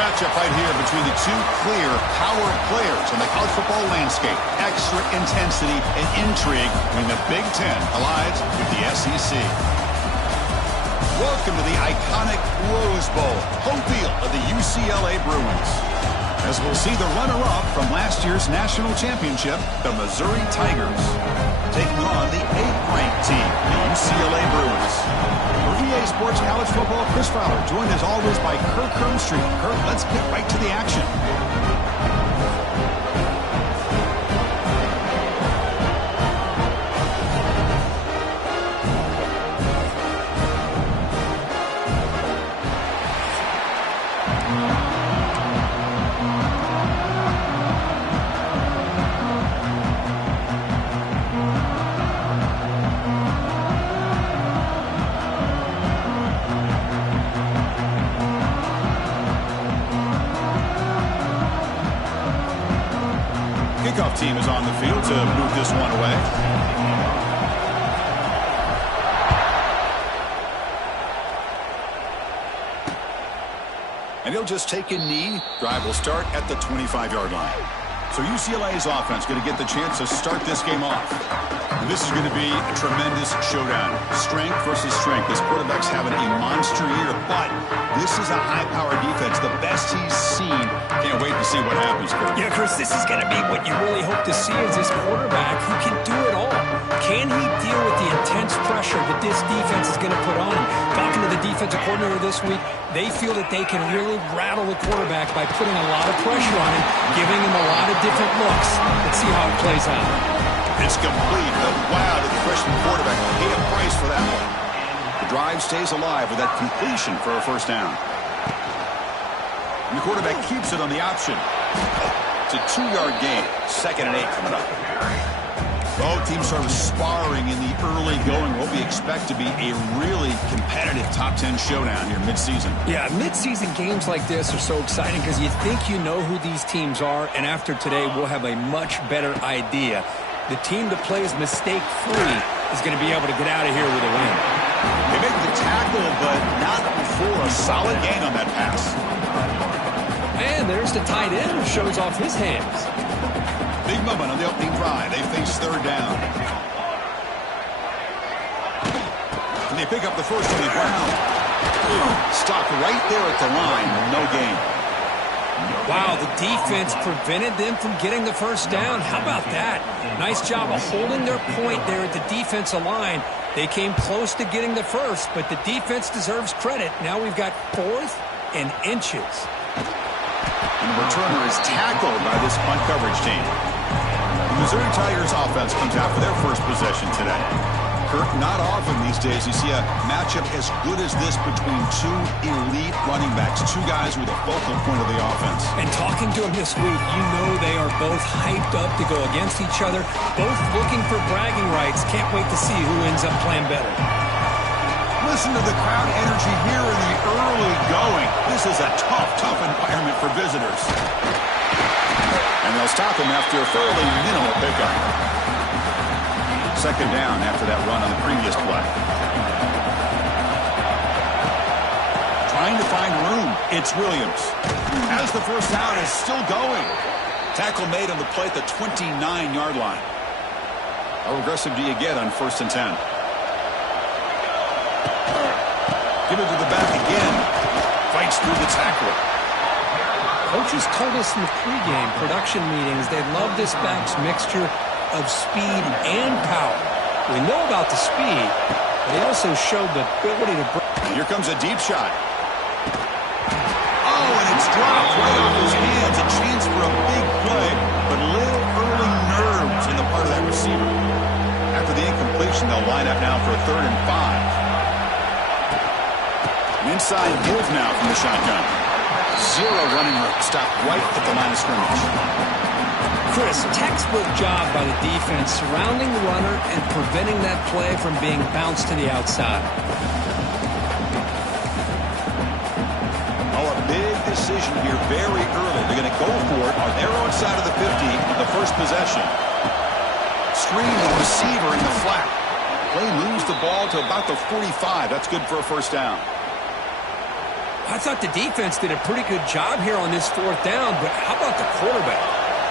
matchup right here between the two clear power players in the college football landscape. Extra intensity and intrigue when the Big Ten collides with the SEC. Welcome to the iconic Rose Bowl, home field of the UCLA Bruins. As we'll see the runner-up from last year's national championship, the Missouri Tigers, taking on the 8th-ranked team, the UCLA Bruins. For EA Sports College Football, Chris Fowler, joined as always by Kirk Hermstreet. Kirk, let's get right to the action. Kickoff team is on the field to move this one away. And he'll just take a knee. Drive will start at the 25-yard line. So UCLA's offense going to get the chance to start this game off. And this is going to be a tremendous showdown. Strength versus strength. This quarterback's having a monster year, but this is a high-powered defense, the best he's seen. Can't wait to see what happens, Kurt. Yeah, Chris, this is going to be what you really hope to see is this quarterback who can do it all. Can he deal with the intense pressure that this defense is going to put on him? Talking to the defensive coordinator this week, they feel that they can really rattle the quarterback by putting a lot of pressure on him, giving him a lot of different looks. Let's see how it plays out. It's complete. But wow, did the freshman quarterback pay a price for that one. The drive stays alive with that completion for a first down. And the quarterback keeps it on the option. It's a 2-yard gain. 2nd and 8 coming up. Both teams sort of sparring in the early going. What we expect to be a really competitive top 10 showdown here mid-season. Yeah, mid-season games like this are so exciting because you think you know who these teams are, and after today we'll have a much better idea. The team that plays mistake-free is going to be able to get out of here with a win. They make the tackle, but not before a solid gain on that pass. And there's the tight end who shows off his hands. Big moment on the opening drive. They face 3rd down. And they pick up the first on the ground. Stopped right there at the line. No gain. Wow, the defense prevented them from getting the first down. How about that? Nice job of holding their point there at the defensive line. They came close to getting the first, but the defense deserves credit. Now we've got 4th and inches. And the returner is tackled by this punt coverage team. The Missouri Tigers offense comes out for their first possession today. Kirk, not often these days you see a matchup as good as this between two elite running backs, two guys who are the focal point of the offense. And talking to them this week, you know they are both hyped up to go against each other, both looking for bragging rights. Can't wait to see who ends up playing better. Listen to the crowd energy here in the early going. This is a tough environment for visitors. And they'll stop him after a fairly minimal pickup. 2nd down after that run on the previous play. Trying to find room. It's Williams. As the first down is still going. Tackle made on the play at the 29-yard line. How aggressive do you get on 1st and 10? Give it to the back again. Fights through the tackle. Coaches told us in the pregame production meetings they love this back's mixture of speed and power. We know about the speed, but he also showed the ability to break. Here comes a deep shot. Oh, and it's dropped right off his hands. A chance for a big play, but little early nerves on the part of that receiver. After the incompletion, they'll line up now for a 3rd and 5. An inside give now from the shotgun. 0 running room. Stopped right at the line of scrimmage. Chris, textbook job by the defense surrounding the runner and preventing that play from being bounced to the outside. Oh, a big decision here very early. They're going to go for it on their own side of the 50 on the first possession. Screen the receiver in the flat. Play moves the ball to about the 45. That's good for a first down. I thought the defense did a pretty good job here on this fourth down, but how about the quarterback?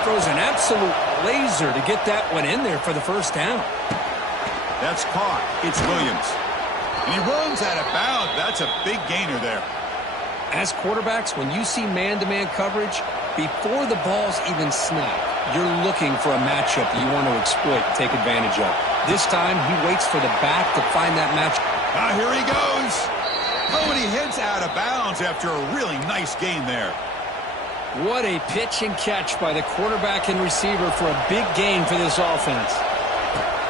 Throws an absolute laser to get that one in there for the first down. That's caught. It's Williams. And he runs out of bounds. That's a big gainer there. As quarterbacks, when you see man-to-man coverage, before the ball's even snapped, you're looking for a matchup that you want to exploit, take advantage of. This time, he waits for the back to find that match. Now here he goes. Oh, and he heads out of bounds after a really nice gain there. What a pitch and catch by the quarterback and receiver for a big gain for this offense.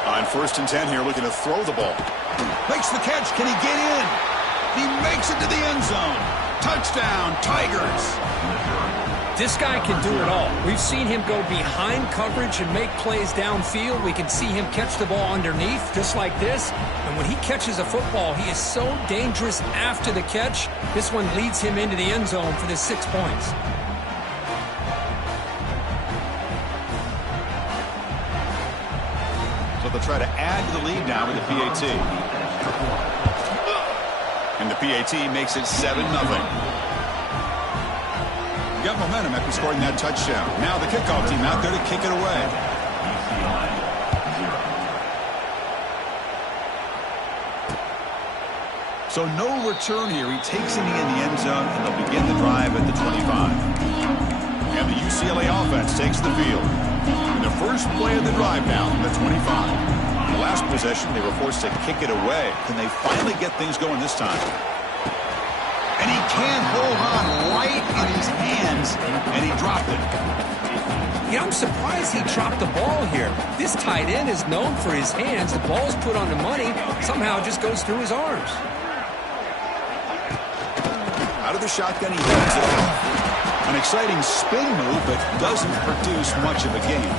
On 1st and 10 here, looking to throw the ball. Makes the catch. Can he get in? He makes it to the end zone. Touchdown, Tigers. This guy can do it all. We've seen him go behind coverage and make plays downfield. We can see him catch the ball underneath, just like this. And when he catches a football, he is so dangerous after the catch. This one leads him into the end zone for the 6 points. So they'll try to add to the lead now with the PAT. And the PAT makes it 7-0. Got momentum after scoring that touchdown. Now the kickoff team out there to kick it away. So no return here. He takes it in the end zone, and they'll begin the drive at the 25. And the UCLA offense takes the field. In the first play of the drive now from the 25. In the last possession, they were forced to kick it away. Can they finally get things going this time? And he can't hold on right in his hands, and he dropped it. Yeah, I'm surprised he dropped the ball here. This tight end is known for his hands. The ball's put on the money. Somehow it just goes through his arms. Out of the shotgun, he hands it off. An exciting spin move, but doesn't produce much of a gain.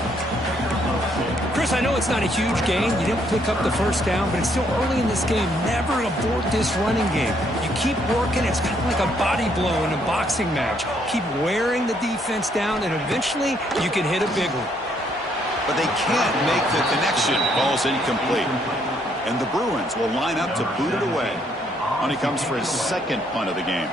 Chris, I know it's not a huge gain. You didn't pick up the first down, but it's still early in this game. Never abort this running game. You keep working. It's kind of like a body blow in a boxing match. Keep wearing the defense down, and eventually you can hit a big one. But they can't make the connection. Ball's incomplete. And the Bruins will line up to boot it away. On he comes for his second punt of the game.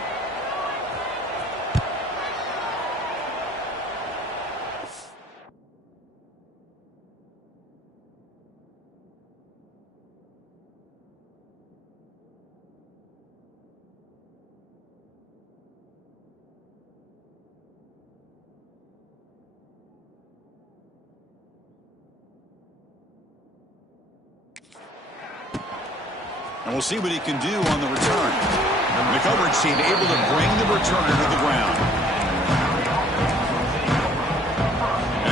And we'll see what he can do on the return. The coverage team able to bring the returner to the ground.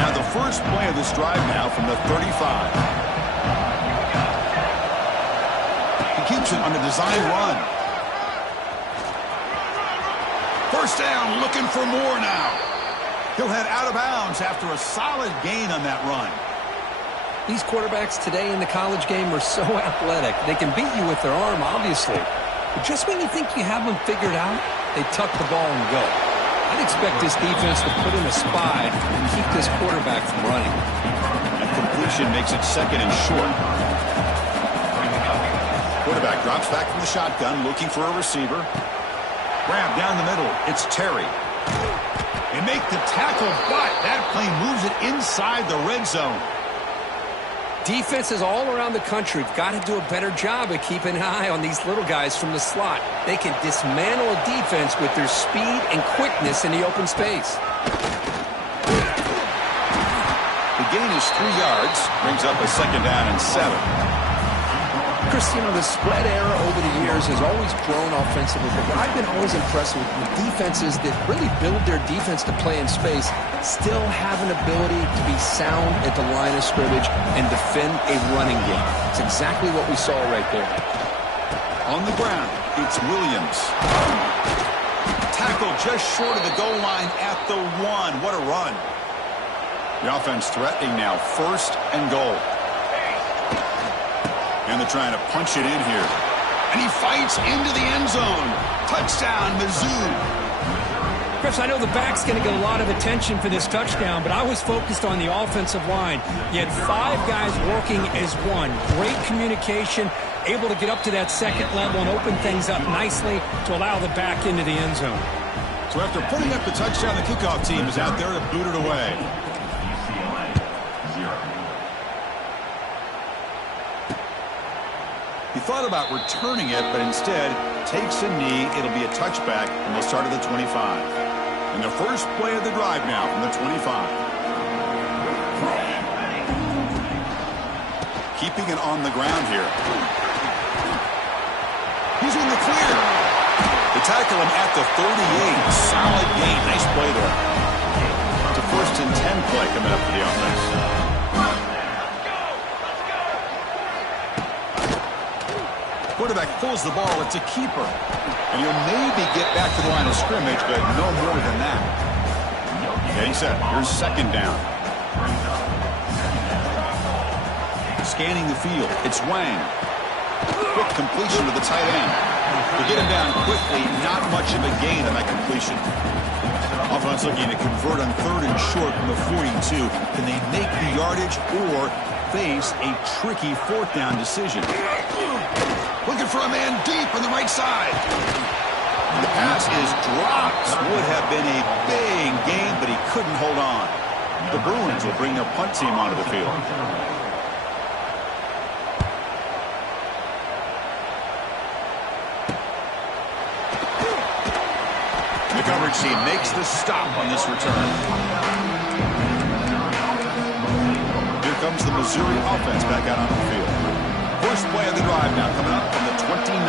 And the first play of this drive now from the 35. He keeps it on a design run. First down, looking for more now. He'll head out of bounds after a solid gain on that run. These quarterbacks today in the college game are so athletic. They can beat you with their arm, obviously. But just when you think you have them figured out, they tuck the ball and go. I'd expect this defense to put in a spy and keep this quarterback from running. And completion makes it second and short. Quarterback drops back from the shotgun, looking for a receiver. Grab down the middle. It's Terry. They make the tackle, but that play moves it inside the red zone. Defenses all around the country have got to do a better job of keeping an eye on these little guys from the slot. They can dismantle a defense with their speed and quickness in the open space. The gain is 3 yards, brings up a second down and 7. Chris, you know, the spread era over the years has always grown offensively, but what I've been always impressed with defenses that really build their defense to play in space still have an ability to be sound at the line of scrimmage and defend a running game. It's exactly what we saw right there. On the ground, it's Williams. Tackle just short of the goal line at the 1. What a run. The offense threatening now, 1st and goal. And they're trying to punch it in here. And he fights into the end zone. Touchdown, Mizzou. Chris, I know the back's going to get a lot of attention for this touchdown, but I was focused on the offensive line. You had 5 guys working as one. Great communication, able to get up to that second level and open things up nicely to allow the back into the end zone. So after putting up the touchdown, the kickoff team is out there to boot it away. He thought about returning it, but instead takes a knee. It'll be a touchback, and they'll start at the 25. And the first play of the drive now from the 25. Keeping it on the ground here. He's in the clear. They tackle him at the 38. Solid gain. Nice play there. It's a 1st and 10 play coming up for the offense. Quarterback pulls the ball. It's a keeper. And he'll maybe get back to the line of scrimmage, but no more than that. Getting set. Here's 2nd down. Scanning the field. It's Wang. Quick completion to the tight end. To get him down quickly, not much of a gain on that completion. Offense looking to convert on 3rd and short from the 42. Can they make the yardage or face a tricky 4th down decision? Looking for a man deep on the right side. The pass is dropped. Would have been a big gain, but he couldn't hold on. The Bruins will bring their punt team onto the field. The coverage team makes the stop on this return. Here comes the Missouri offense back out on the field. First play of the drive now coming up from the 29.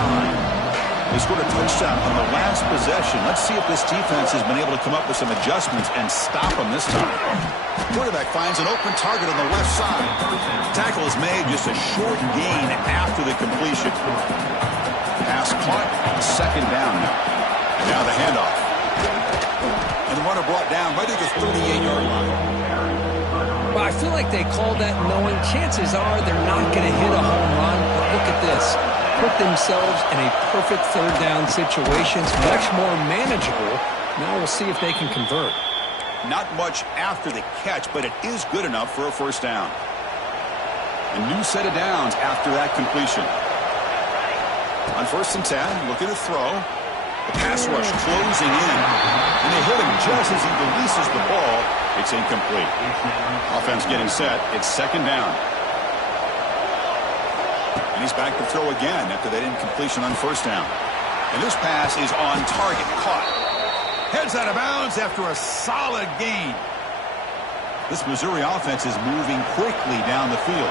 They scored a touchdown on the last possession. Let's see if this defense has been able to come up with some adjustments and stop them this time. Quarterback finds an open target on the left side. Tackle is made, just a short gain after the completion. Pass caught, 2nd down now. And now the handoff. And the runner brought down right at the 38-yard line. Well, I feel like they called that knowing chances are they're not going to hit a home run. But look at this. Put themselves in a perfect 3rd down situation. It's much more manageable. Now we'll see if they can convert. Not much after the catch, but it is good enough for a 1st down. A new set of downs after that completion. On 1st and 10, looking to throw. The pass rush closing in. And they hit him just as he releases the ball. It's incomplete. Offense getting set. It's 2nd down. And he's back to throw again after that incompletion on 1st down. And this pass is on target. Caught. Heads out of bounds after a solid gain. This Missouri offense is moving quickly down the field.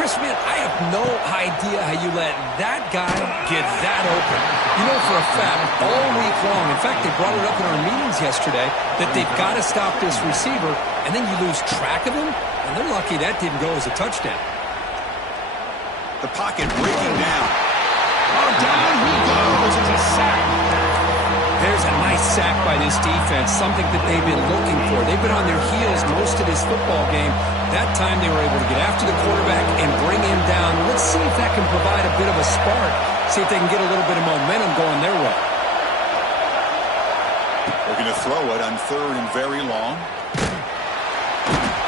Chris, man, I have no idea how you let that guy get that open. You know for a fact, all week long, in fact, they brought it up in our meetings yesterday, that they've got to stop this receiver, and then you lose track of him, and they're lucky that didn't go as a touchdown. The pocket breaking down. Oh, down he goes. It's a sack. There's a nice sack by this defense, something that they've been looking for. They've been on their heels most of this football game. That time they were able to get after the quarterback and bring him down. Let's see if that can provide a bit of a spark. See if they can get a little bit of momentum going their way. They're going to throw it on 3rd and very long.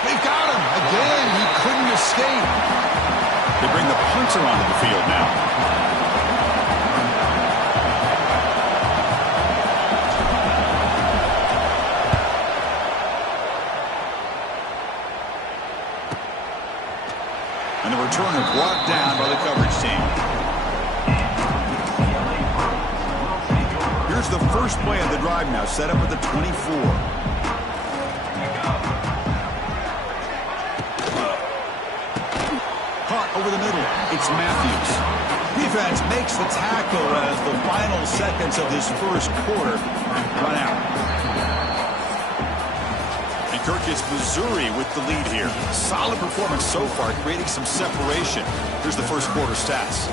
They've got him. Again, he couldn't escape. They bring the punter onto the field now. And the returner brought down by the coverage team. Here's the first play of the drive now, set up at the 24. Caught over the middle. It's Matthews. Defense makes the tackle as the final seconds of this first quarter run out. And Kirk gets Missouri with the lead here. Solid performance so far, creating some separation. Here's the first quarter stats.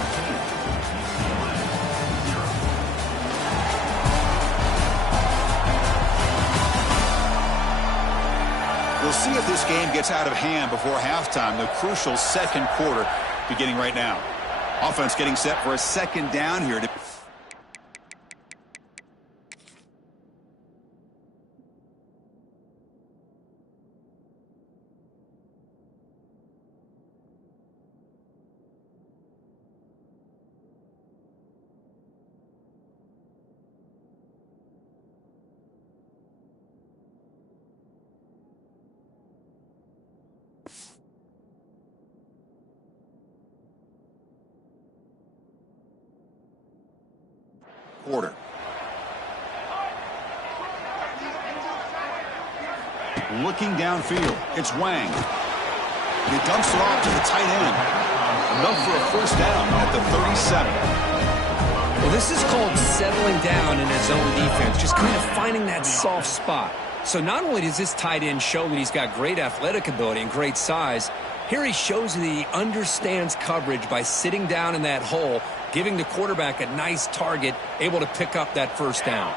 We'll see if this game gets out of hand before halftime. The crucial second quarter beginning right now. Offense getting set for a 2nd down here. quarter. Looking downfield, it's Wang. He dumps it off to the tight end. Enough for a first down at the 37. Well, this is called settling down in his own defense, just kind of finding that soft spot. So not only does this tight end show that he's got great athletic ability and great size, here he shows that he understands coverage by sitting down in that hole, giving the quarterback a nice target, able to pick up that first down.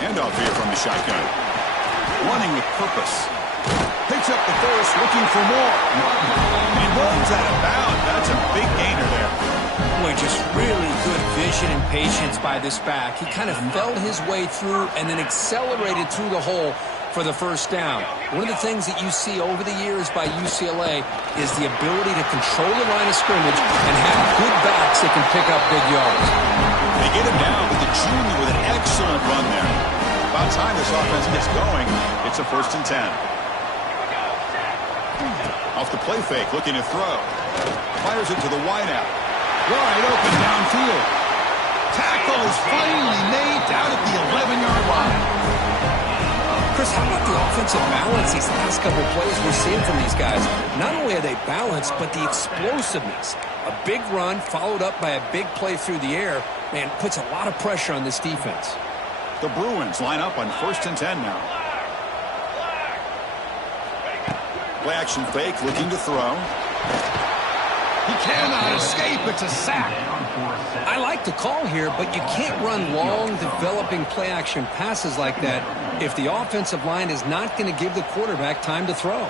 Handoff here from the shotgun. Running with purpose. Picks up the first, looking for more. He runs out of bounds. That's a big gainer there. Boy, just really good vision and patience by this back. He kind of felt his way through and then accelerated through the hole for the first down. One of the things that you see over the years by UCLA is the ability to control the line of scrimmage and have good backs that can pick up big yards. They get him down with the junior with an excellent run there. About time this offense gets going, it's a 1st and 10. Off the play fake, looking to throw. Fires it to the wideout. Wide open downfield. Tackle is finally made down at the 11-yard line. Chris, how about the offensive balance these last couple of plays we're seeing from these guys? Not only are they balanced, but the explosiveness. A big run followed up by a big play through the air, man, puts a lot of pressure on this defense. The Bruins line up on 1st and 10 now. Play action fake, looking to throw. He cannot escape. It's a sack. I like the call here, but you can't run long, developing play-action passes like that if the offensive line is not going to give the quarterback time to throw.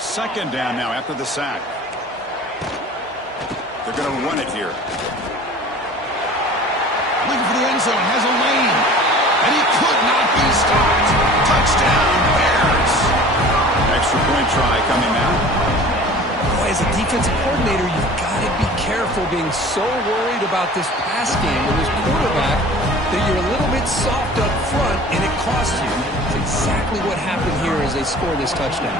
2nd down now after the sack. They're going to run it here. Looking for the end zone. Has a lane. And he could not be stopped. Touchdown, Bears. Extra point try coming now. Boy, as a defensive coordinator, you've got to be careful being so worried about this pass game with this quarterback that you're a little bit soft up front and it costs you. It's exactly what happened here as they score this touchdown.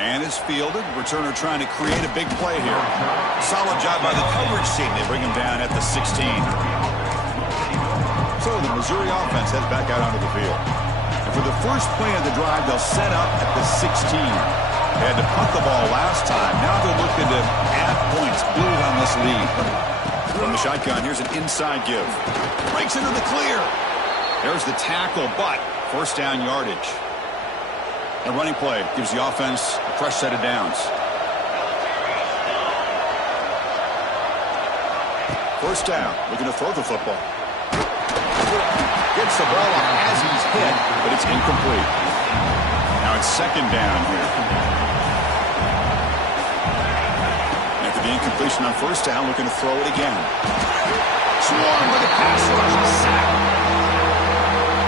And it's fielded. Returner trying to create a big play here. Solid job by the coverage team. They bring him down at the 16. So the Missouri offense heads back out onto the field. And for the first play of the drive, they'll set up at the 16. They had to punt the ball last time. Now they're looking to add points, build on this lead. From the shotgun, here's an inside give. Breaks into the clear. There's the tackle, but 1st down yardage. A running play gives the offense a fresh set of downs. 1st down, looking to throw the football. Gets the ball up as he's hit, but it's incomplete. Now it's 2nd down here. After the incompletion on 1st down, looking to throw it again. Swarm with a pass rush, a sack.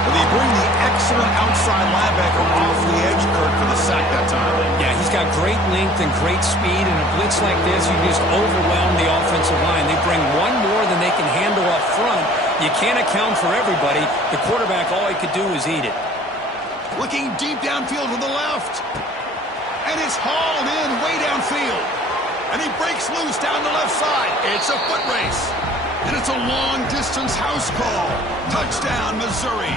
But they bring the excellent outside linebacker off the edge, Kirk, for the sack that time. Yeah, he's got great length and great speed, and a blitz like this, you just overwhelm the offensive line. They bring one more than they can handle up front. You can't account for everybody. The quarterback, all he could do is eat it. Looking deep downfield to the left. And it's hauled in way downfield. And he breaks loose down the left side. It's a foot race. And it's a long-distance house call. Touchdown, Missouri.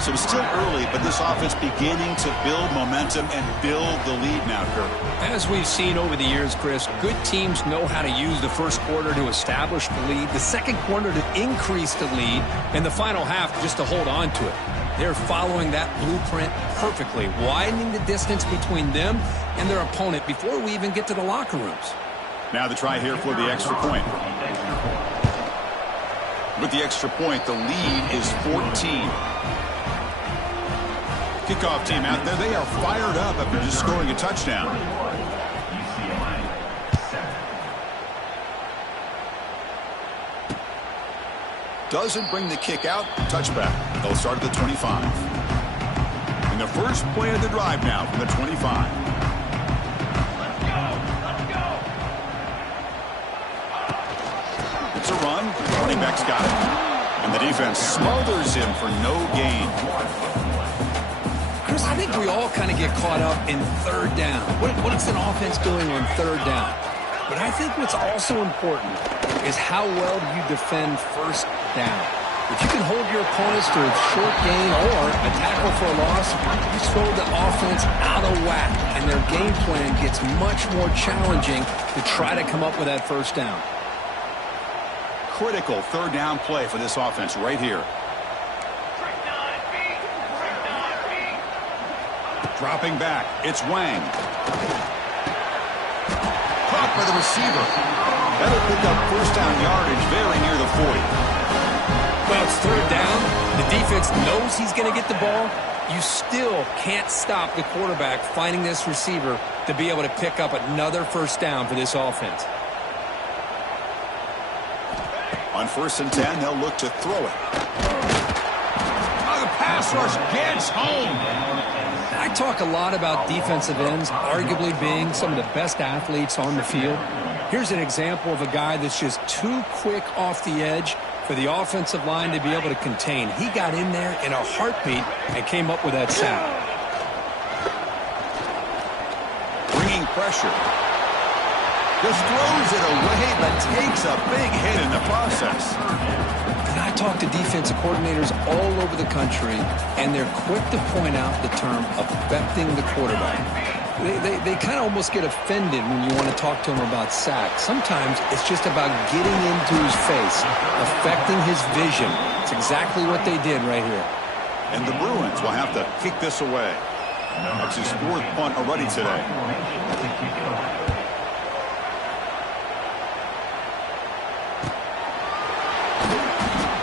So it's still early, but this offense beginning to build momentum and build the lead now, Kirk. As we've seen over the years, Chris, good teams know how to use the first quarter to establish the lead, the second quarter to increase the lead, and the final half just to hold on to it. They're following that blueprint perfectly, widening the distance between them and their opponent before we even get to the locker rooms. Now the try here for the extra point. With the extra point, the lead is 14. Kickoff team out there, they are fired up after just scoring a touchdown. Doesn't bring the kick out, touchback. They'll start at the 25. And the first play of the drive now from the 25. It's a run, running back's got it. And the defense smothers him for no gain. I think think we all kind of get caught up in third down. What is an offense doing on third down? But I think what's also important is how well do you defend first down. If you can hold your opponents to a short gain or a tackle for a loss, you throw the offense out of whack, and their game plan gets much more challenging to try to come up with that first down. Critical third down play for this offense right here. Dropping back, it's Wang. Caught by the receiver. That'll pick up first down yardage very near the 40. Well, it's third down. The defense knows he's going to get the ball. You still can't stop the quarterback finding this receiver to be able to pick up another first down for this offense. On 1st and 10, they'll look to throw it. Oh, the pass rush gets home. I talk a lot about defensive ends arguably being some of the best athletes on the field. Here's an example of a guy that's just too quick off the edge for the offensive line to be able to contain. He got in there in a heartbeat and came up with that sack. Bringing pressure. Just throws it away, but takes a big hit in the process. And I talk to defensive coordinators all over the country, and they're quick to point out the term affecting the quarterback. They kind of almost get offended when you want to talk to them about sacks. Sometimes it's just about getting into his face, affecting his vision. It's exactly what they did right here. And the Bruins will have to kick this away. That's his 4th punt already today.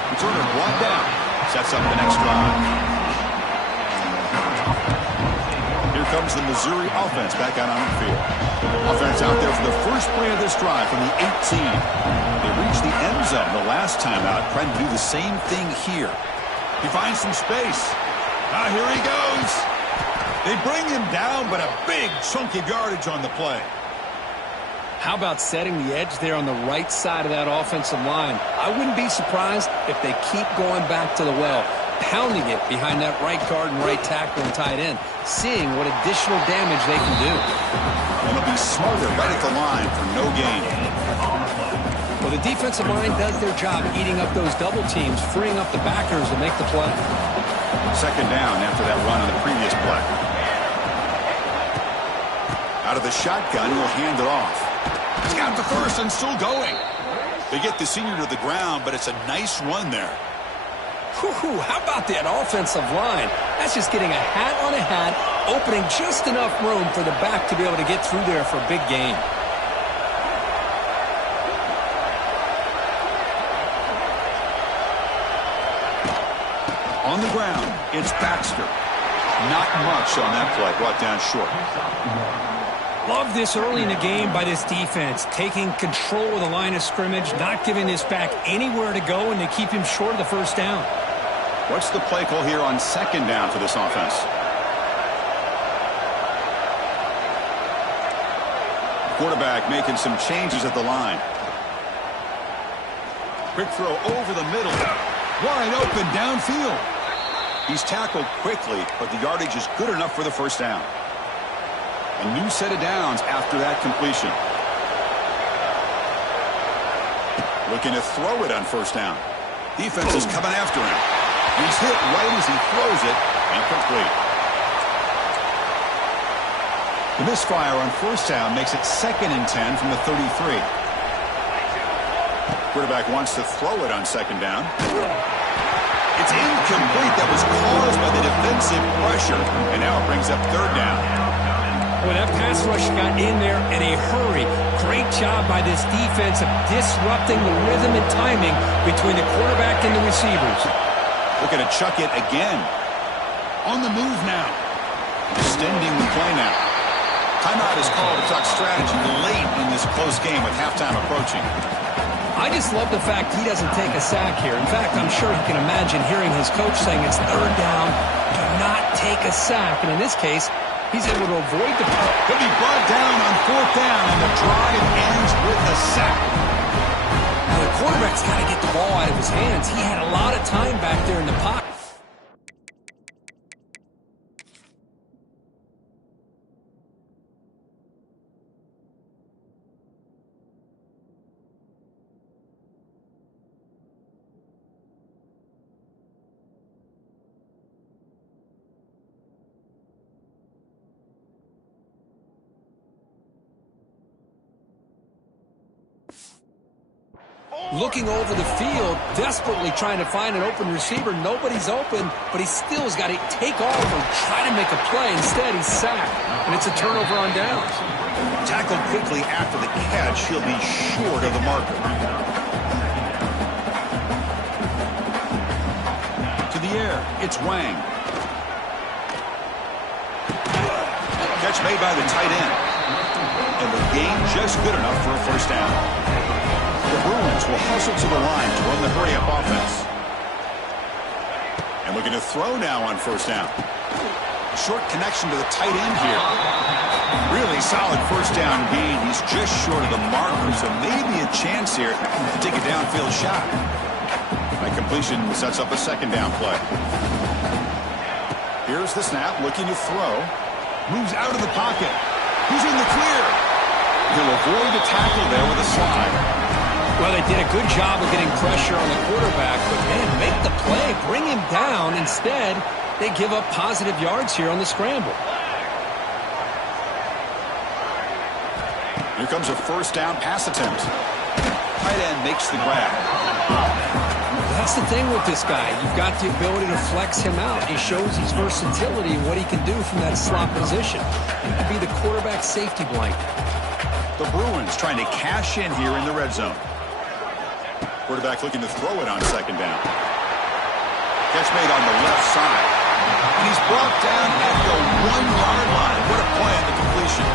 Returner brought down. Sets up the next drive. Here comes the Missouri offense back out on the field. Offense out there for the first play of this drive from the 18. They reached the end zone the last time out, trying to do the same thing here. He finds some space. Here he goes. They bring him down, but a big chunk of yardage on the play. How about setting the edge there on the right side of that offensive line? I wouldn't be surprised if they keep going back to the well, pounding it behind that right guard and right tackle and tight end, seeing what additional damage they can do. And it'll be smothered right at the line for no gain. Well, the defensive line does their job eating up those double teams, freeing up the backers to make the play. 2nd down after that run on the previous play. Out of the shotgun, he'll hand it off. He's got the first and still going. They get the senior to the ground, but it's a nice run there. Whew, how about that offensive line? That's just getting a hat on a hat, opening just enough room for the back to be able to get through there for a big gain. On the ground, it's Baxter. Not much on that play, brought down short. Love this early in the game by this defense, taking control of the line of scrimmage, not giving this back anywhere to go, and to keep him short of the first down. What's the play call here on 2nd down for this offense? Quarterback making some changes at the line. Quick throw over the middle. Wide open downfield. He's tackled quickly, but the yardage is good enough for the first down. A new set of downs after that completion. Looking to throw it on 1st down. Defense is coming after him. He's hit right as he throws it. Incomplete. The misfire on 1st down makes it 2nd and 10 from the 33. Quarterback wants to throw it on 2nd down. It's incomplete. That was caused by the defensive pressure. And now it brings up 3rd down. Well, that pass rush got in there in a hurry. Great job by this defense of disrupting the rhythm and timing between the quarterback and the receivers. Looking to chuck it again. On the move now. Extending the play now. Timeout is called to talk strategy late in this close game with halftime approaching. I just love the fact he doesn't take a sack here. In fact, I'm sure he can imagine hearing his coach saying it's 3rd down, do not take a sack. And in this case, he's able to avoid the punt. He'll be brought down on 4th down, and the drive ends with a sack. Now, the quarterback's got to get the ball out of his hands. He had a lot of time back there in the pocket. looking over the field, desperately trying to find an open receiver. Nobody's open, but he still has got to take off or try to make a play. Instead, he's sacked, and it's a turnover on downs. Tackled quickly after the catch, he'll be short of the marker. To the air, it's Wang. Catch made by the tight end. And the gain just good enough for a first down. The Bruins will hustle to the line to run the hurry-up offense. And looking to throw now on first down. Short connection to the tight end here. Really solid first down gain. He's just short of the marker, so maybe a chance here to take a downfield shot. That completion sets up a second down play. Here's the snap, looking to throw. Moves out of the pocket. He's in the clear. He'll avoid the tackle there with a slide. Well, they did a good job of getting pressure on the quarterback, but, man, make the play, bring him down. Instead, they give up positive yards here on the scramble. Here comes a first down pass attempt. Tight end makes the grab. That's the thing with this guy. You've got the ability to flex him out. He shows his versatility and what he can do from that slot position. He could be the quarterback safety blanket. The Bruins trying to cash in here in the red zone. Quarterback looking to throw it on second down. Catch made on the left side. And he's brought down at the 1-yard line. What a play on the completion.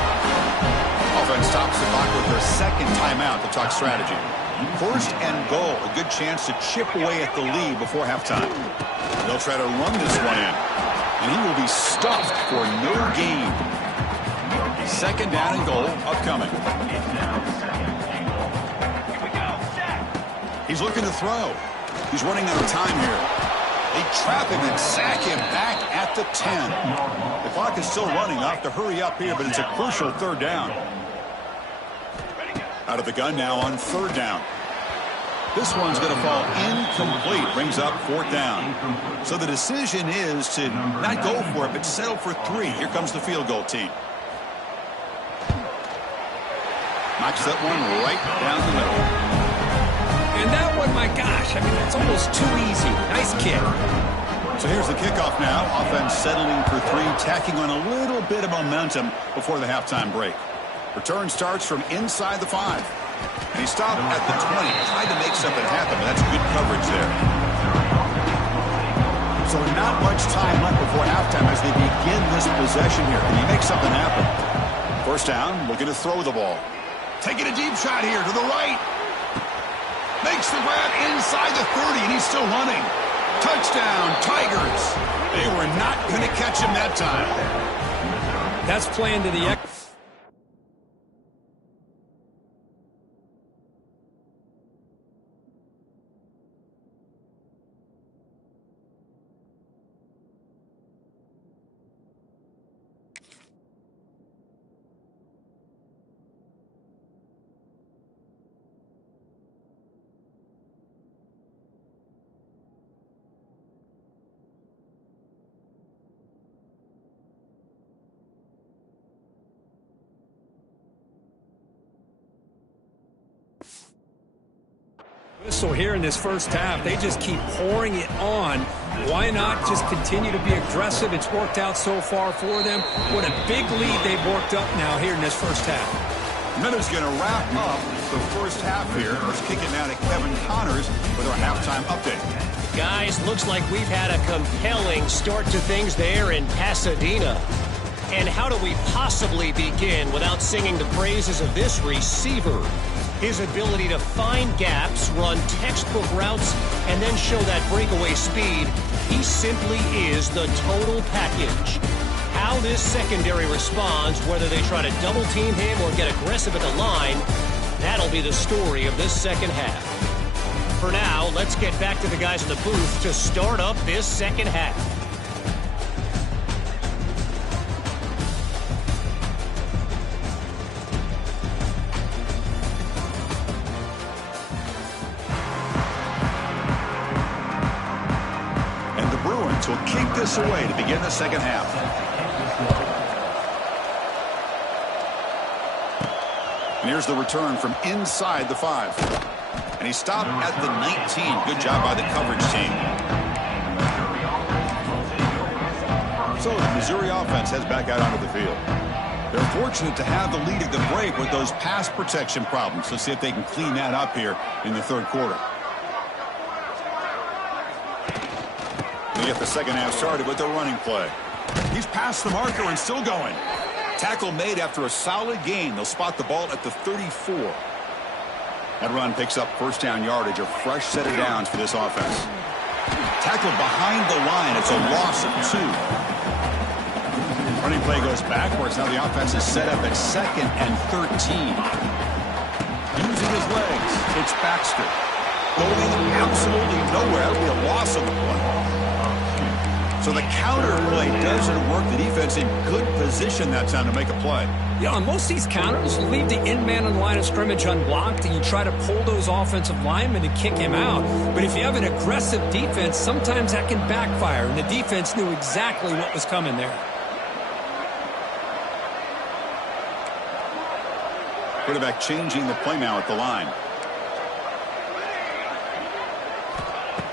Offense stops the clock with their second timeout to talk strategy. First and goal, a good chance to chip away at the lead before halftime. They'll try to run this one in, and he will be stuffed for no gain. Second down and goal upcoming. He's looking to throw. He's running out of time here. They trap him and sack him back at the 10. The clock is still running. Off to hurry up here, but it's a crucial third down. Out of the gun now on third down. This one's going to fall incomplete. Brings up fourth down. So the decision is to not go for it, but settle for 3. Here comes the field goal team. Knocks that one right down the middle. And that one, my gosh, I mean, it's almost too easy. Nice kick. So here's the kickoff now. Offense settling for 3, tacking on a little bit of momentum before the halftime break. Return starts from inside the 5. And he stopped at the 20. Tried to make something happen, but that's good coverage there. So not much time left before halftime as they begin this possession here. Can he make something happen? First down, looking to throw the ball. Taking a deep shot here to the right. Makes the grab inside the 30, and he's still running. Touchdown, Tigers. They were not going to catch him that time. That's playing to the... So here in this first half, they just keep pouring it on. Why not just continue to be aggressive? It's worked out so far for them. What a big lead they've worked up now here in this first half. Miller's going to wrap up the first half here. Let's kick it now to Kevin Connors with our halftime update. Guys, looks like we've had a compelling start to things there in Pasadena. And how do we possibly begin without singing the praises of this receiver? His ability to find gaps, run textbook routes, and then show that breakaway speed. He simply is the total package. How this secondary responds, whether they try to double team him or get aggressive at the line, that'll be the story of this second half. For now, let's get back to the guys in the booth to start up this second half. Will kick this away to begin the second half. And here's the return from inside the 5. And he stopped at the 19. Good job by the coverage team. So the Missouri offense heads back out onto the field. They're fortunate to have the lead at the break with those pass protection problems. Let's see if they can clean that up here in the third quarter. They get the second half started with the running play. He's past the marker and still going. Tackle made after a solid gain. They'll spot the ball at the 34. That run picks up first down yardage, a fresh set of downs for this offense. Tackled behind the line. It's a loss of 2. Running play goes backwards. Now the offense is set up at 2nd and 13. Using his legs. It's Baxter. Going absolutely nowhere. That'll be a loss of the play. So the counter play doesn't work. The defense in good position that time to make a play. Yeah, on most of these counters, you leave the in man on the line of scrimmage unblocked, and you try to pull those offensive linemen and kick him out. But if you have an aggressive defense, sometimes that can backfire, and the defense knew exactly what was coming there. Quarterback changing the play now at the line.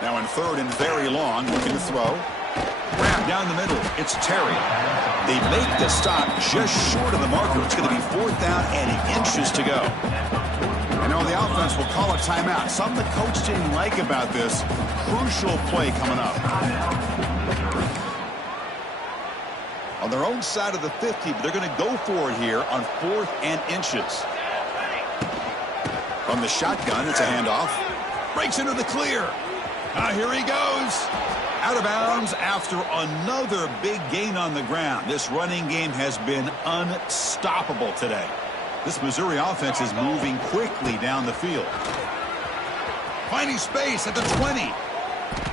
Now in third and very long, looking to throw. Wrap down the middle. It's Terry. They make the stop just short of the marker. It's going to be 4th down and inches to go. And now the offense will call a timeout. Something the coach didn't like about this. Crucial play coming up. On their own side of the 50, but they're going to go for it here on 4th and inches. From the shotgun, it's a handoff. Breaks into the clear. Here he goes. Out of bounds after another big gain on the ground. This running game has been unstoppable today. This Missouri offense is moving quickly down the field. Finding space at the 20.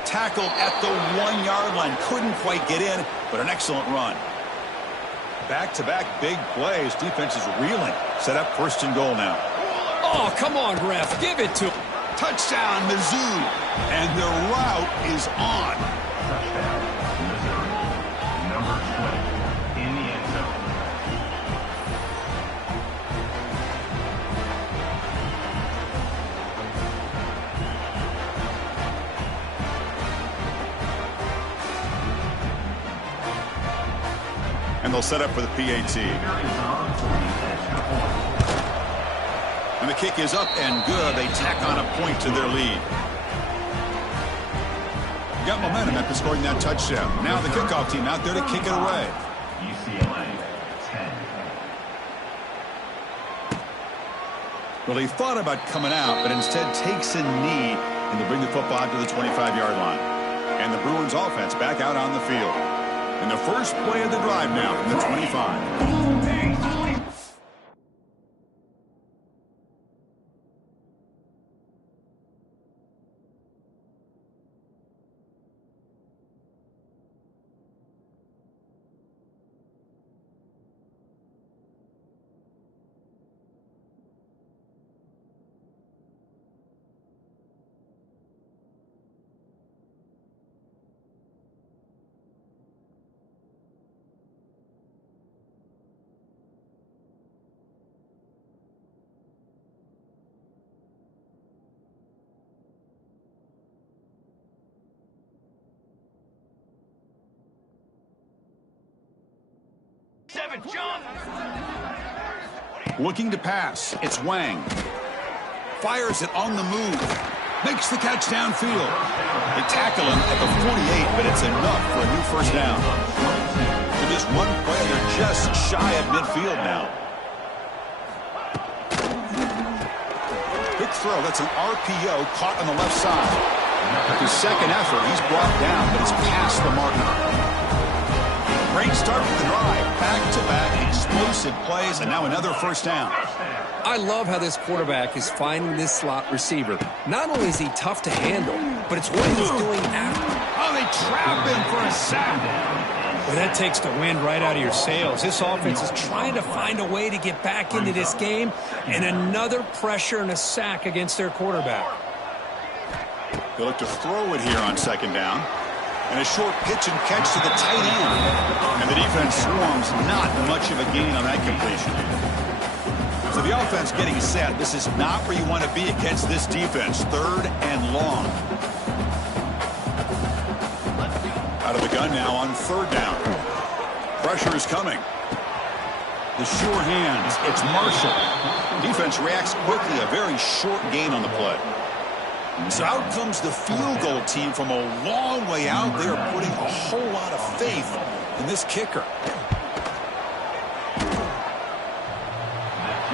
Tackle at the 1-yard line. Couldn't quite get in, but an excellent run. Back-to-back big plays. Defense is reeling. Set up 1st and goal now. Oh, come on, ref. Give it to him. Touchdown, Mizzou. And the route is on. Number 20 in the end zone. And they'll set up for the PAT. And the kick is up and good. They tack on a point to their lead. Got momentum after scoring that touchdown. Now the kickoff team out there to kick it away. UCLA 10. Well, he thought about coming out, but instead takes a knee, and they bring the football out to the 25-yard line. And the Bruins offense back out on the field. And the first play of the drive now from the 25. Looking to pass. It's Wang. Fires it on the move. Makes the catch downfield. They tackle him at the 48, but it's enough for a new first down. So just one play, they're just shy of midfield now. Quick throw. That's an RPO caught on the left side. After second effort, he's brought down, but it's past the marker. Great start to the drive. Back-to-back explosive plays, and now another first down. I love how this quarterback is finding this slot receiver. Not only is he tough to handle, but it's what he's doing after. Oh, they trap him for a sack. Well, that takes the wind right out of your sails. This offense is trying to find a way to get back into this game, and another pressure and a sack against their quarterback. They look to throw it here on second down. And a short pitch and catch to the tight end. And the defense swarms. Not much of a gain on that completion. So the offense getting set. This is not where you want to be against this defense. 3rd and long. Out of the gun now on 3rd down. Pressure is coming. The sure hands. It's Marshall. Defense reacts quickly. A very short gain on the play. So out comes the field goal team from a long way out. They are putting a whole lot of faith in this kicker.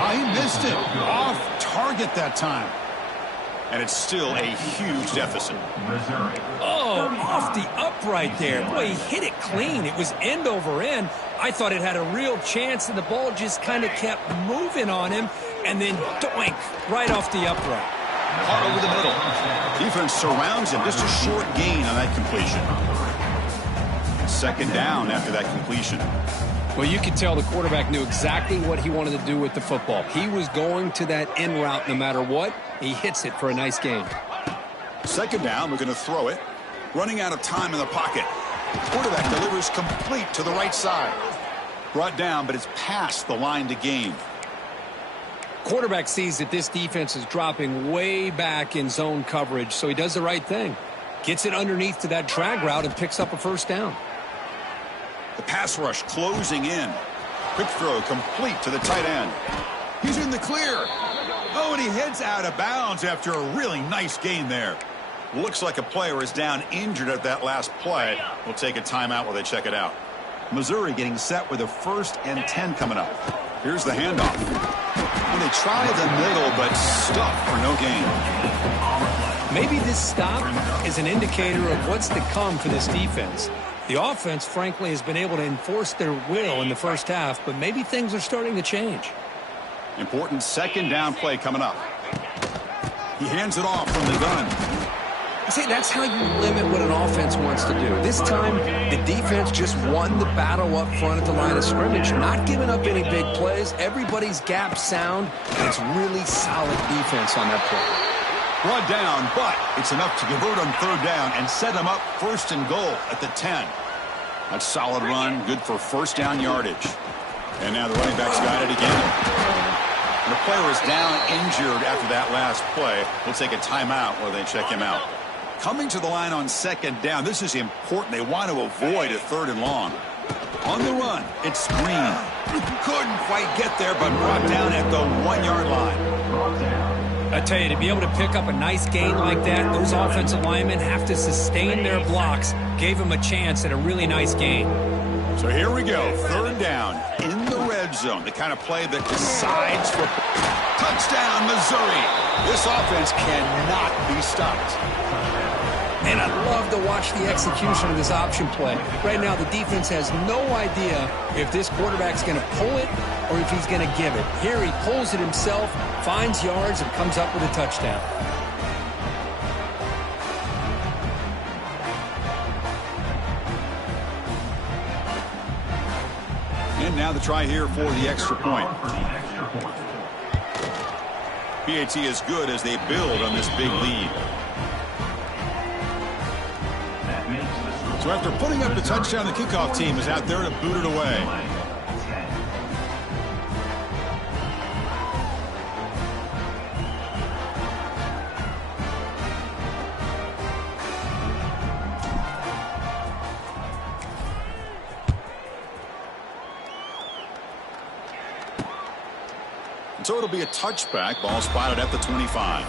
Oh, he missed it. Off target that time. And it's still a huge deficit. Oh, off the upright there. Boy, he hit it clean. It was end over end. I thought it had a real chance, and the ball just kind of kept moving on him, and then doink, right off the upright. Caught over the middle. Defense surrounds him. Just a short gain on that completion. 2nd down after that completion. Well, you could tell the quarterback knew exactly what he wanted to do with the football. He was going to that in route no matter what. He hits it for a nice gain. 2nd down, we're going to throw it. Running out of time in the pocket. Quarterback delivers complete to the right side. Brought down, but it's past the line to gain. Quarterback sees that this defense is dropping way back in zone coverage, so he does the right thing. Gets it underneath to that drag route and picks up a 1st down. The pass rush closing in. Quick throw complete to the tight end. He's in the clear. Oh, and he heads out of bounds after a really nice gain there. Looks like a player is down injured at that last play. We'll take a timeout while they check it out. Missouri getting set with a 1st and 10 coming up. Here's the handoff. And they try the middle, but stuck for no gain. Maybe this stop is an indicator of what's to come for this defense. The offense, frankly, has been able to enforce their will in the first half, but maybe things are starting to change. Important 2nd down play coming up. He hands it off from the gun. See, that's how you limit what an offense wants to do. This time, the defense just won the battle up front at the line of scrimmage, not giving up any big plays. Everybody's gap sound, and it's really solid defense on that play. Brought down, but it's enough to convert on 3rd down and set him up 1st and goal at the 10. That's solid run, good for 1st down yardage. And now the running back's got it again. And the player is down injured after that last play. We'll take a timeout while they check him out. Coming to the line on 2nd down, this is important. They want to avoid a 3rd and long. On the run, it's Green. Couldn't quite get there, but brought down at the 1-yard line. I tell you, to be able to pick up a nice gain like that, those offensive linemen have to sustain their blocks. Gave him a chance at a really nice gain. So here we go, 3rd down in the red zone. The kind of play that decides for touchdown, Missouri. This offense cannot be stopped. And I love to watch the execution of this option play. Right now, the defense has no idea if this quarterback's going to pull it or if he's going to give it. Here he pulls it himself, finds yards, and comes up with a touchdown. And now the try here for the extra point. PAT is good as they build on this big lead. So after putting up the touchdown, the kickoff team is out there to boot it away. So it'll be a touchback. Ball spotted at the 25.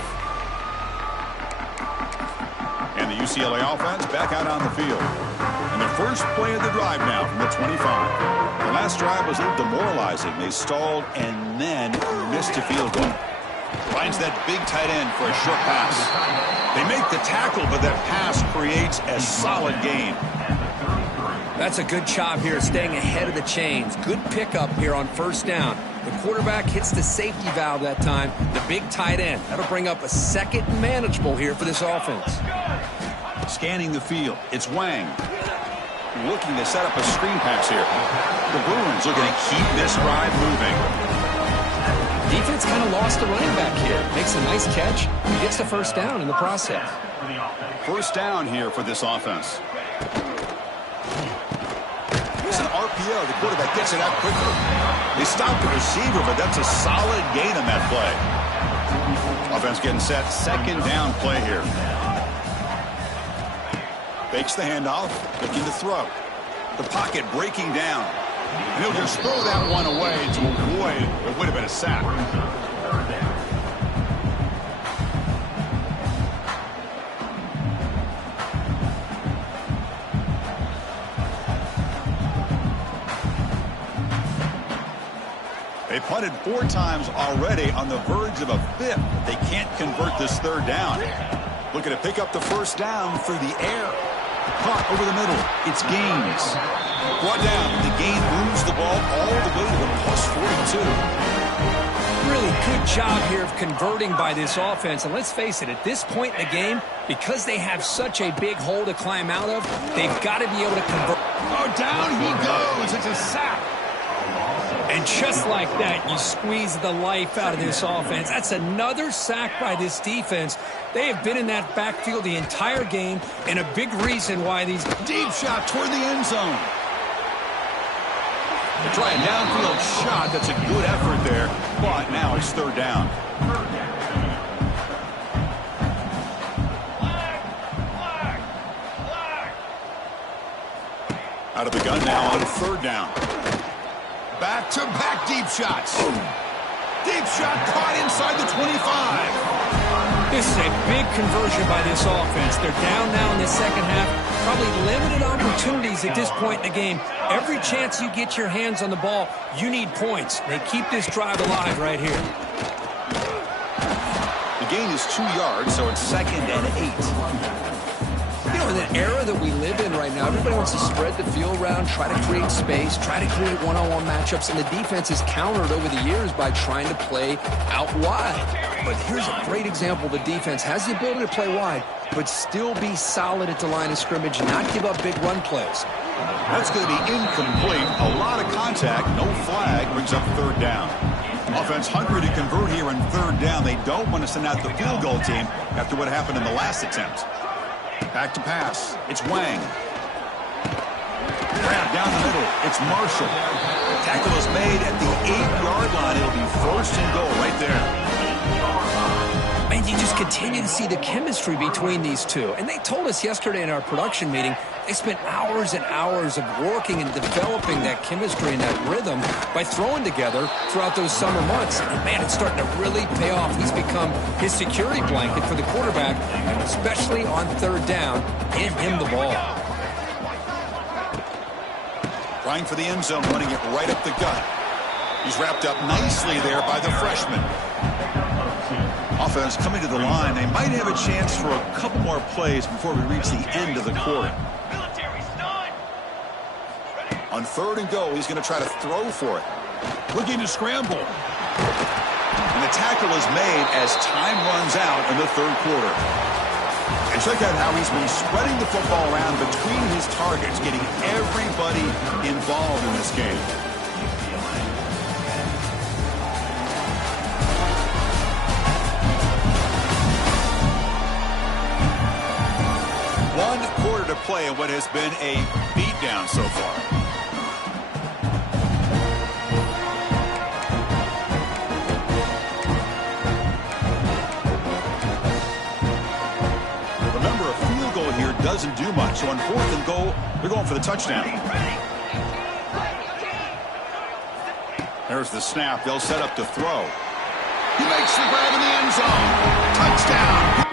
And the UCLA offense back out on the field. And their first play of the drive now from the 25. The last drive was a little demoralizing. They stalled and then missed a field goal. Finds that big tight end for a short pass. They make the tackle, but that pass creates a solid gain. That's a good job here, staying ahead of the chains. Good pickup here on 1st down. The quarterback hits the safety valve that time. The big tight end. That'll bring up a 2nd and manageable here for this offense. Scanning the field. It's Wang. Looking to set up a screen pass here. The Bruins looking to keep this drive moving. Defense kind of lost the running back here. Makes a nice catch. He gets the 1st down in the process. 1st down here for this offense. It's an RPO. The quarterback gets it out quickly. They stopped the receiver, but that's a solid gain on that play. Offense getting set. Second down play here. Fakes the handoff, looking to throw. The pocket breaking down. And he'll just throw that one away to avoid what would have been a sack. They punted 4 times already, on the verge of a 5th. They can't convert this third down. Looking to pick up the first down through the air. Caught over the middle. It's Gaines. Brought down. The gain moves the ball all the way to the +42. Really good job here of converting by this offense. And let's face it, at this point in the game, because they have such a big hole to climb out of, they've got to be able to convert. Oh, down he goes. It's a sack. And just like that, you squeeze the life out of this offense. That's another sack by this defense. They have been in that backfield the entire game, and a big reason why these... Deep shot toward the end zone. They try a downfield shot. That's a good effort there, but now it's third down. Out of the gun now on third down. Back-to-back deep shots. Deep shot caught inside the 25. This is a big conversion by this offense. They're down now in the second half. Probably limited opportunities at this point in the game. Every chance you get your hands on the ball, you need points. They keep this drive alive right here. The gain is 2 yards, so it's 2nd and 8. You know, in the era that we live in right now, everybody wants to spread the field around, try to create space, try to create one-on-one matchups, and the defense is countered over the years by trying to play out wide. But here's a great example. The defense has the ability to play wide, but still be solid at the line of scrimmage, not give up big run plays. That's going to be incomplete. A lot of contact, no flag, brings up third down. Offense hungry to convert here in third down. They don't want to send out the field goal team after what happened in the last attempt. Back to pass. It's Wang. Grab down the middle. It's Marshall. Tackle is made at the 8-yard line. It'll be 1st and goal right there. And you just continue to see the chemistry between these two. And they told us yesterday in our production meeting, they spent hours and hours of working and developing that chemistry and that rhythm by throwing together throughout those summer months. And man, it's starting to really pay off. He's become his security blanket for the quarterback, especially on third down. Give him the ball. Trying for the end zone, running it right up the gut. He's wrapped up nicely there by the freshman. Offense coming to the line. They might have a chance for a couple more plays before we reach the end of the quarter. On third and goal, he's going to try to throw for it. Looking to scramble. And the tackle is made as time runs out in the third quarter. And check out how he's been spreading the football around between his targets, getting everybody involved in this game. One quarter to play in what has been a beatdown so far. Remember, a field goal here doesn't do much. So on 4th and goal, they're going for the touchdown. There's the snap. They'll set up to throw. He makes the grab in the end zone. Touchdown.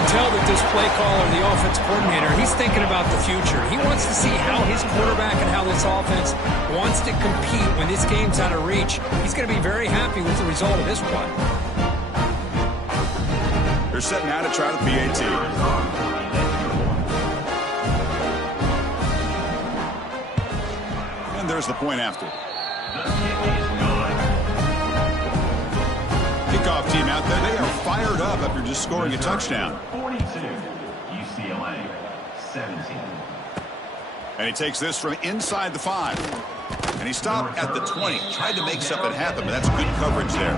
can tell that this play caller, the offense coordinator, he's thinking about the future. He wants to see how his quarterback and how this offense wants to compete when this game's out of reach. He's going to be very happy with the result of this play. They're setting out to try the PAT. And there's the point after. Kickoff team out there, they are fired up after just scoring a touchdown. 42, UCLA, 17. And he takes this from inside the 5. And he stopped at the 20. Tried to make something happen, but that's good coverage there.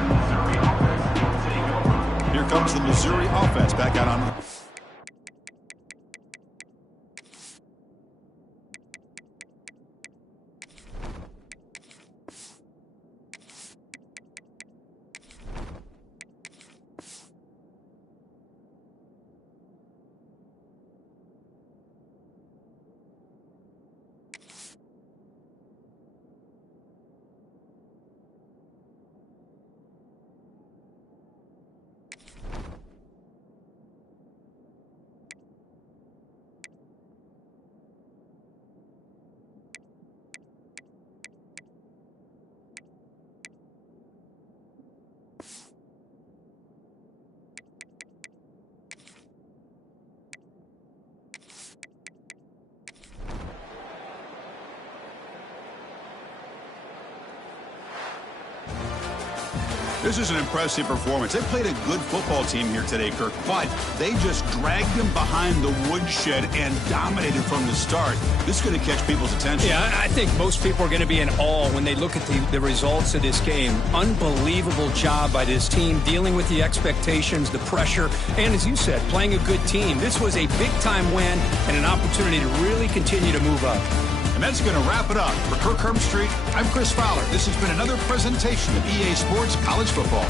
Here comes the Missouri offense back out on. This is an impressive performance. They played a good football team here today, Kirk, but they just dragged them behind the woodshed and dominated from the start. This is going to catch people's attention. Yeah, I think most people are going to be in awe when they look at the results of this game. Unbelievable job by this team, dealing with the expectations, the pressure, and as you said, playing a good team. This was a big-time win and an opportunity to really continue to move up. And that's going to wrap it up. For Kirk Herbstreit, I'm Chris Fowler. This has been another presentation of EA Sports College Football.